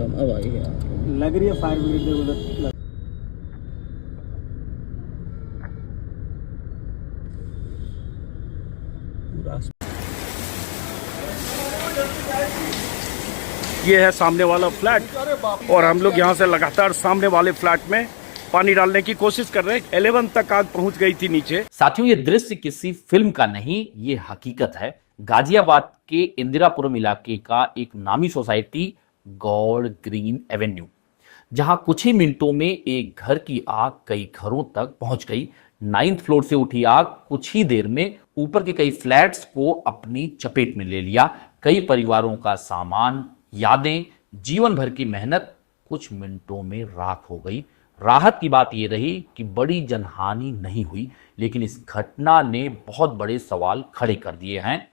कम अब आई है लग रही है फायर ब्रिगेड उधर। ये है सामने वाला फ्लैट और हम लोग यहाँ से लगातार सामने वाले फ्लैट में पानी डालने की कोशिश कर रहे हैं। 11 तक आग पहुंच गई थी नीचे। साथियों, ये दृश्य किसी फिल्म का नहीं, ये हकीकत है। गाजियाबाद के इंदिरापुरम इलाके का एक नामी सोसाइटी गौड़ ग्रीन एवेन्यू, जहां कुछ ही मिनटों में एक घर की आग कई घरों तक पहुंच गई। 9th फ्लोर से उठी आग कुछ ही देर में ऊपर के कई फ्लैट्स को अपनी चपेट में ले लिया। कई परिवारों का सामान, यादें, जीवन भर की मेहनत कुछ मिनटों में राख हो गई। राहत की बात यह रही कि बड़ी जनहानि नहीं हुई, लेकिन इस घटना ने बहुत बड़े सवाल खड़े कर दिए हैं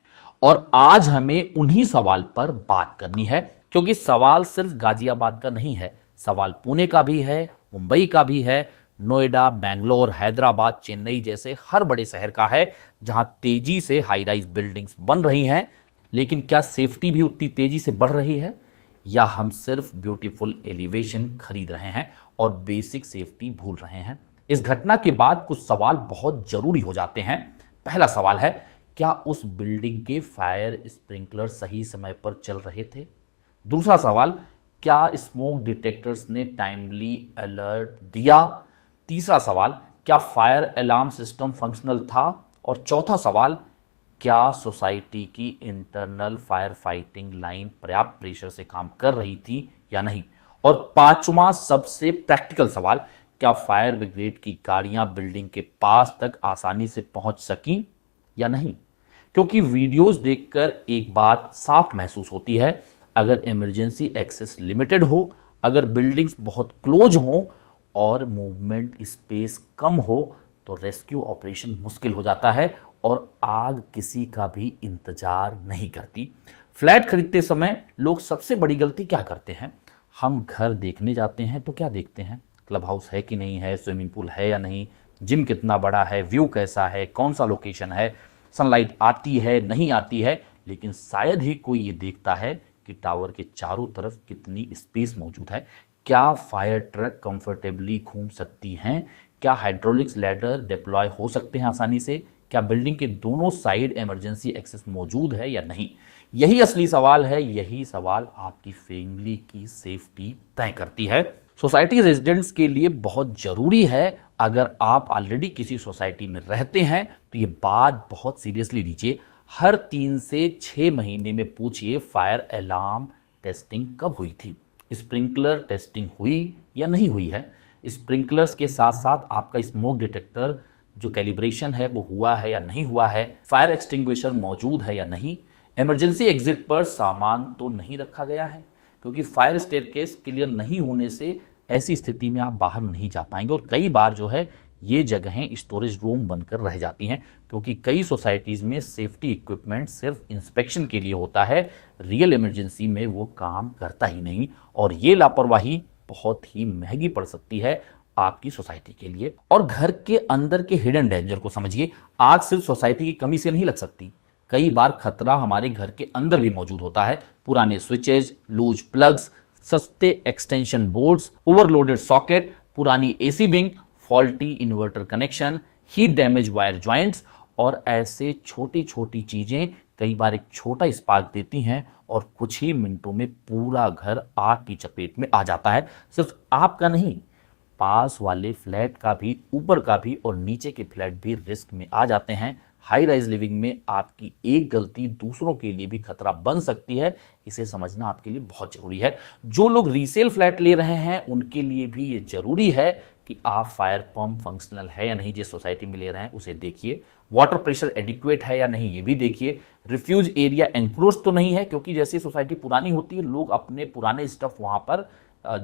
और आज हमें उन्हीं सवाल पर बात करनी है, क्योंकि सवाल सिर्फ गाजियाबाद का नहीं है, सवाल पुणे का भी है, मुंबई का भी है, नोएडा, बेंगलोर, हैदराबाद, चेन्नई जैसे हर बड़े शहर का है, जहां तेजी से हाई राइज बिल्डिंग्स बन रही हैं। लेकिन क्या सेफ्टी भी उतनी तेजी से बढ़ रही है, या हम सिर्फ ब्यूटीफुल एलिवेशन खरीद रहे हैं और बेसिक सेफ्टी भूल रहे हैं? इस घटना के बाद कुछ सवाल बहुत जरूरी हो जाते हैं। पहला सवाल है, क्या उस बिल्डिंग के फायर स्प्रिंकलर सही समय पर चल रहे थे? दूसरा सवाल, क्या स्मोक डिटेक्टर्स ने टाइमली अलर्ट दिया? तीसरा सवाल, क्या फायर अलार्म सिस्टम फंक्शनल था? और चौथा सवाल, क्या सोसाइटी की इंटरनल फायर फाइटिंग लाइन पर्याप्त प्रेशर से काम कर रही थी या नहीं? और पांचवा सबसे प्रैक्टिकल सवाल, क्या फायर ब्रिगेड की गाड़ियां बिल्डिंग के पास तक आसानी से पहुंच सकी या नहीं? क्योंकि वीडियोस देखकर एक बात साफ महसूस होती है, अगर इमरजेंसी एक्सेस लिमिटेड हो, अगर बिल्डिंग्स बहुत क्लोज हो और मूवमेंट स्पेस कम हो, तो रेस्क्यू ऑपरेशन मुश्किल हो जाता है और आग किसी का भी इंतजार नहीं करती। फ्लैट खरीदते समय लोग सबसे बड़ी गलती क्या करते हैं? हम घर देखने जाते हैं तो क्या देखते हैं? क्लब हाउस है कि नहीं है, स्विमिंग पूल है या नहीं, जिम कितना बड़ा है, व्यू कैसा है, कौन सा लोकेशन है, सनलाइट आती है नहीं आती है। लेकिन शायद ही कोई ये देखता है कि टावर के चारों तरफ कितनी स्पेस मौजूद है, क्या फायर ट्रक कंफर्टेबली घूम सकती हैं, क्या हाइड्रोलिक्स लैडर डिप्लॉय हो सकते हैं आसानी से, क्या बिल्डिंग के दोनों साइड इमरजेंसी एक्सेस मौजूद है या नहीं। यही असली सवाल है, यही सवाल आपकी फैमिली की सेफ्टी तय करती है। सोसाइटी रेजिडेंट्स के लिए बहुत जरूरी है, अगर आप ऑलरेडी किसी सोसाइटी में रहते हैं तो ये बात बहुत सीरियसली लीजिए। हर 3 से 6 महीने में पूछिए, फायर अलार्म टेस्टिंग कब हुई थी, स्प्रिंकलर टेस्टिंग हुई या नहीं हुई है, स्प्रिंकलर्स के साथ साथ आपका स्मोक डिटेक्टर जो कैलिब्रेशन है वो हुआ है या नहीं हुआ है, फायर एक्सटिंग्विशर मौजूद है या नहीं, इमरजेंसी एग्जिट पर सामान तो नहीं रखा गया है, क्योंकि फायर स्टेयरकेस क्लियर नहीं होने से ऐसी स्थिति में आप बाहर नहीं जा पाएंगे। और कई बार जो है ये जगहें स्टोरेज रूम बनकर रह जाती हैं, क्योंकि कई सोसाइटीज़ में सेफ्टी इक्विपमेंट सिर्फ इंस्पेक्शन के लिए होता है, रियल इमरजेंसी में वो काम करता ही नहीं। और ये लापरवाही बहुत ही महंगी पड़ सकती है आपकी सोसाइटी के लिए। और घर के अंदर के हिडन डेंजर को समझिए। आग सिर्फ सोसाइटी की कमी से नहीं लग सकती, कई बार खतरा हमारे घर के अंदर भी मौजूद होता है। पुराने स्विचेज, लूज प्लग्स, सस्ते एक्सटेंशन बोर्ड्स, ओवरलोडेड सॉकेट, पुरानी AC wing, faulty inverter connection, heat damage wire joints और ऐसे छोटी छोटी चीजें कई बार एक छोटा स्पार्क देती हैं और कुछ ही मिनटों में पूरा घर आग की चपेट में आ जाता है। सिर्फ आपका नहीं, पास वाले फ्लैट का भी, ऊपर का भी और नीचे के फ्लैट भी रिस्क में आ जाते हैं। हाई राइज लिविंग में आपकी एक गलती दूसरों के लिए भी खतरा बन सकती है, इसे समझना आपके लिए बहुत जरूरी है। जो लोग रीसेल फ्लैट ले रहे हैं उनके लिए भी ये जरूरी है कि आप फायर पंप फंक्शनल है या नहीं जिस सोसाइटी में ले रहे हैं उसे देखिए, वाटर प्रेशर एडिक्वेट है या नहीं ये भी देखिए, रिफ्यूज एरिया एनक्लोज तो नहीं है, क्योंकि जैसी सोसाइटी पुरानी होती है लोग अपने पुराने स्टफ वहां पर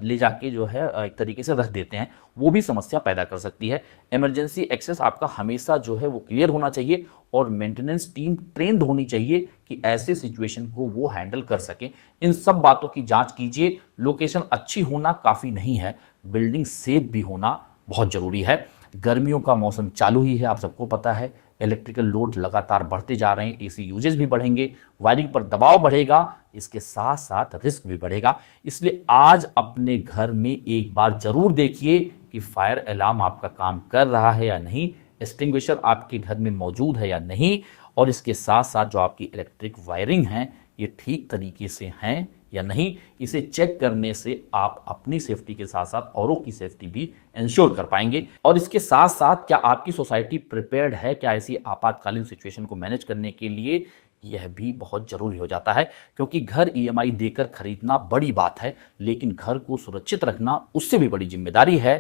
ले जाके जो है एक तरीके से रख देते हैं, वो भी समस्या पैदा कर सकती है। इमरजेंसी एक्सेस आपका हमेशा जो है वो क्लियर होना चाहिए और मेंटेनेंस टीम ट्रेंड होनी चाहिए कि ऐसे सिचुएशन को वो हैंडल कर सके। इन सब बातों की जांच कीजिए। लोकेशन अच्छी होना काफ़ी नहीं है, बिल्डिंग सेफ भी होना बहुत ज़रूरी है। गर्मियों का मौसम चालू ही है, आप सबको पता है। इलेक्ट्रिकल लोड लगातार बढ़ते जा रहे हैं, एसी यूजेज भी बढ़ेंगे, वायरिंग पर दबाव बढ़ेगा, इसके साथ साथ रिस्क भी बढ़ेगा। इसलिए आज अपने घर में एक बार जरूर देखिए कि फायर अलार्म आपका काम कर रहा है या नहीं, एक्सटिंग्विशर आपके घर में मौजूद है या नहीं, और इसके साथ साथ जो आपकी इलेक्ट्रिक वायरिंग है ये ठीक तरीके से हैं या नहीं। इसे चेक करने से आप अपनी सेफ्टी के साथ साथ औरों की सेफ्टी भी इंश्योर कर पाएंगे। और इसके साथ साथ क्या आपकी सोसाइटी प्रिपेयर्ड है, क्या ऐसी आपातकालीन सिचुएशन को मैनेज करने के लिए, यह भी बहुत जरूरी हो जाता है। क्योंकि घर ईएमआई देकर खरीदना बड़ी बात है, लेकिन घर को सुरक्षित रखना उससे भी बड़ी जिम्मेदारी है।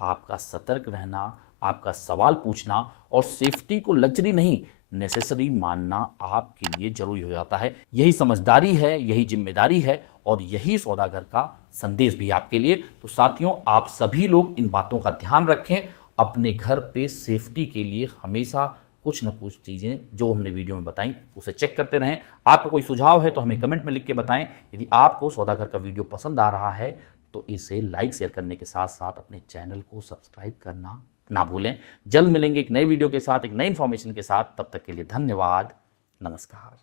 आपका सतर्क रहना, आपका सवाल पूछना और सेफ्टी को लग्जरी नहीं नेसेसरी मानना आपके लिए जरूरी हो जाता है। यही समझदारी है, यही जिम्मेदारी है और यही सौदागर का संदेश भी आपके लिए। तो साथियों, आप सभी लोग इन बातों का ध्यान रखें। अपने घर पे सेफ्टी के लिए हमेशा कुछ न कुछ चीज़ें जो हमने वीडियो में बताई उसे चेक करते रहें। आपका कोई सुझाव है तो हमें कमेंट में लिख के बताएं। यदि आपको सौदागर का वीडियो पसंद आ रहा है तो इसे लाइक शेयर करने के साथ साथ अपने चैनल को सब्सक्राइब करना ना भूलें। जल्द मिलेंगे एक नए वीडियो के साथ, एक नई इन्फॉर्मेशन के साथ। तब तक के लिए धन्यवाद, नमस्कार।